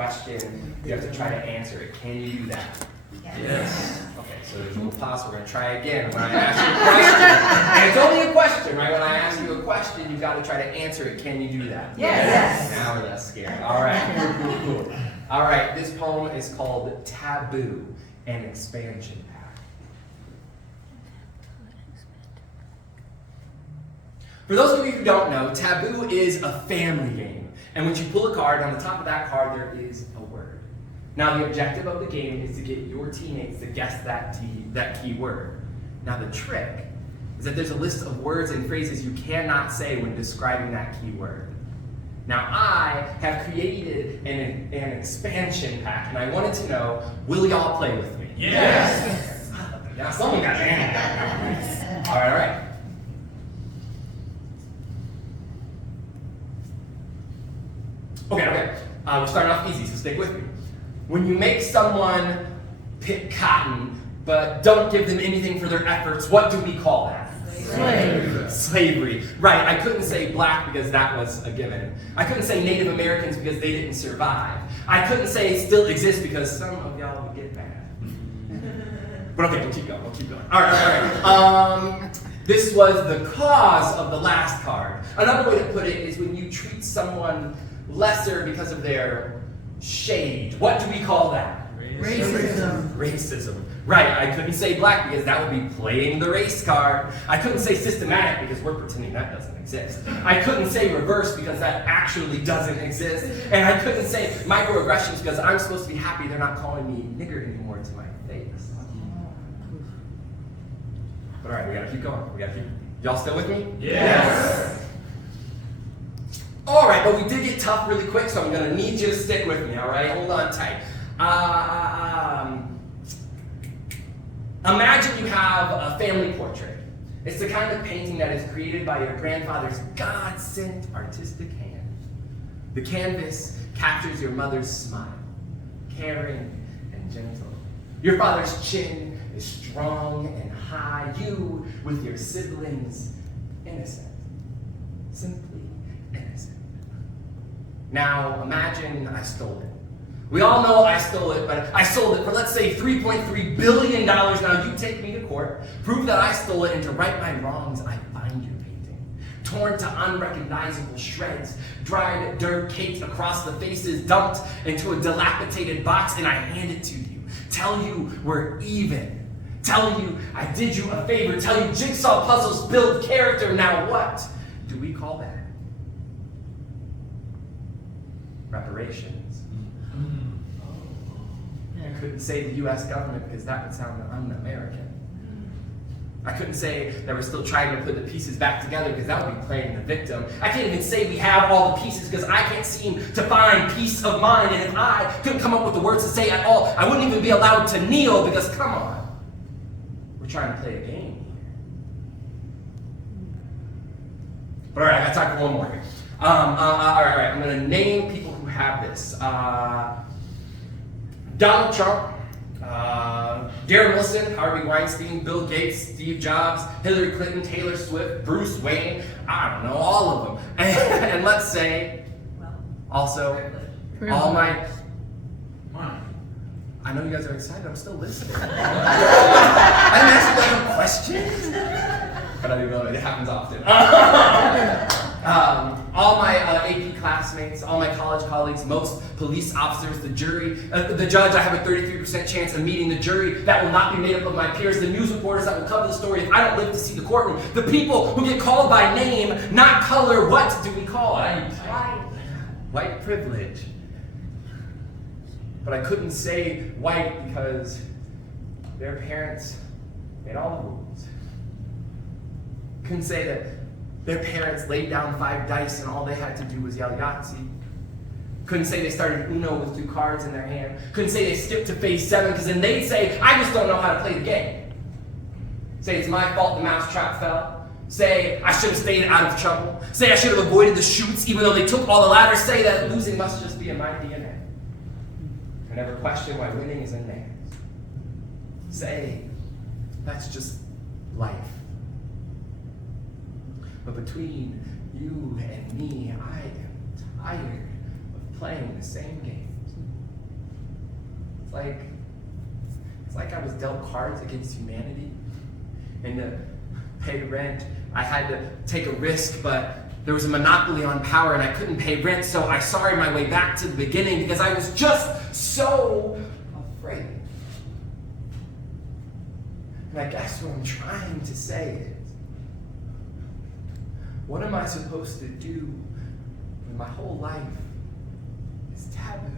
question, you have to try to answer it. Can you do that? Yes. Okay, so there's a little pause. We're going to try again. When I ask you a question, and it's only a question, right? When I ask you a question, you've got to try to answer it. Can you do that? Yes. Now we're less scared. All right. Cool. All right, this poem is called Taboo, an Expansion Pack. For those of you who don't know, Taboo is a family game. And when you pull a card, on the top of that card there is a word. Now the objective of the game is to get your teammates to guess that key word. Now the trick is that there's a list of words and phrases you cannot say when describing that key word. Now I have created an expansion pack, and I wanted to know, will y'all play with me? Yes. Now someone got their hand up. All right. Okay. We're starting off easy, so stick with me. When you make someone pick cotton, but don't give them anything for their efforts, what do we call that? Slavery. Right, I couldn't say black because that was a given. I couldn't say Native Americans because they didn't survive. I couldn't say still exist because some of y'all would get mad. But okay, we'll keep going. All right. This was the cause of the last card. Another way to put it is when you treat someone lesser because of their shade. What do we call that? Racism. Right, I couldn't say black because that would be playing the race card. I couldn't say systematic because we're pretending that doesn't exist. I couldn't say reverse because that actually doesn't exist. And I couldn't say microaggressions because I'm supposed to be happy they're not calling me nigger anymore to my face. But all right, we gotta keep going. Y'all still with me? Yes. All right, but we did get tough really quick, so I'm going to need you to stick with me, all right? Hold on tight. Imagine you have a family portrait. It's the kind of painting that is created by your grandfather's God-sent artistic hand. The canvas captures your mother's smile, caring and gentle. Your father's chin is strong and high. You, with your siblings, innocent. Simply innocent. Now, imagine I stole it. We all know I stole it, but I sold it for, let's say, $3.3 billion. Now, you take me to court, prove that I stole it, and to right my wrongs, I find your painting. Torn to unrecognizable shreds, dried dirt caked across the faces, dumped into a dilapidated box, and I hand it to you. Tell you we're even. Tell you I did you a favor. Tell you jigsaw puzzles build character. Now what do we call that? Reparations. I couldn't say the U.S. government because that would sound un-American. I couldn't say that we're still trying to put the pieces back together because that would be playing the victim. I can't even say we have all the pieces because I can't seem to find peace of mind. And if I couldn't come up with the words to say at all, I wouldn't even be allowed to kneel because, come on, we're trying to play a game here. But all right, I got time for one more here. All right, I'm going to name people who have this. Donald Trump, Darren Wilson, Harvey Weinstein, Bill Gates, Steve Jobs, Hillary Clinton, Taylor Swift, Bruce Wayne, I don't know, all of them. And let's say, also, all my... I know you guys are excited, I'm still listening. I didn't ask you a question. But I do know it happens often. All my AP classmates, all my college colleagues, most police officers, the jury, the judge, I have a 33% chance of meeting the jury. That will not be made up of my peers, the news reporters that will cover the story if I don't live to see the courtroom. The people who get called by name, not color, what do we call it? White privilege. But I couldn't say white because their parents made all the rules. Couldn't say that their parents laid down 5 dice and all they had to do was yell Yahtzee. Couldn't say they started Uno with 2 cards in their hand. Couldn't say they skipped to phase 7 because then they'd say, I just don't know how to play the game. Say it's my fault the mousetrap fell. Say I should have stayed out of trouble. Say I should have avoided the chutes even though they took all the ladders. Say that losing must just be in my DNA. I never question why winning is in theirs. Say that's just life. But between you and me, I am tired of playing the same games. It's like I was dealt cards against humanity. And to pay rent, I had to take a risk, but there was a monopoly on power and I couldn't pay rent, so I sorry my way back to the beginning because I was just so afraid. And I guess what I'm trying to say is, what am I supposed to do when my whole life is taboo?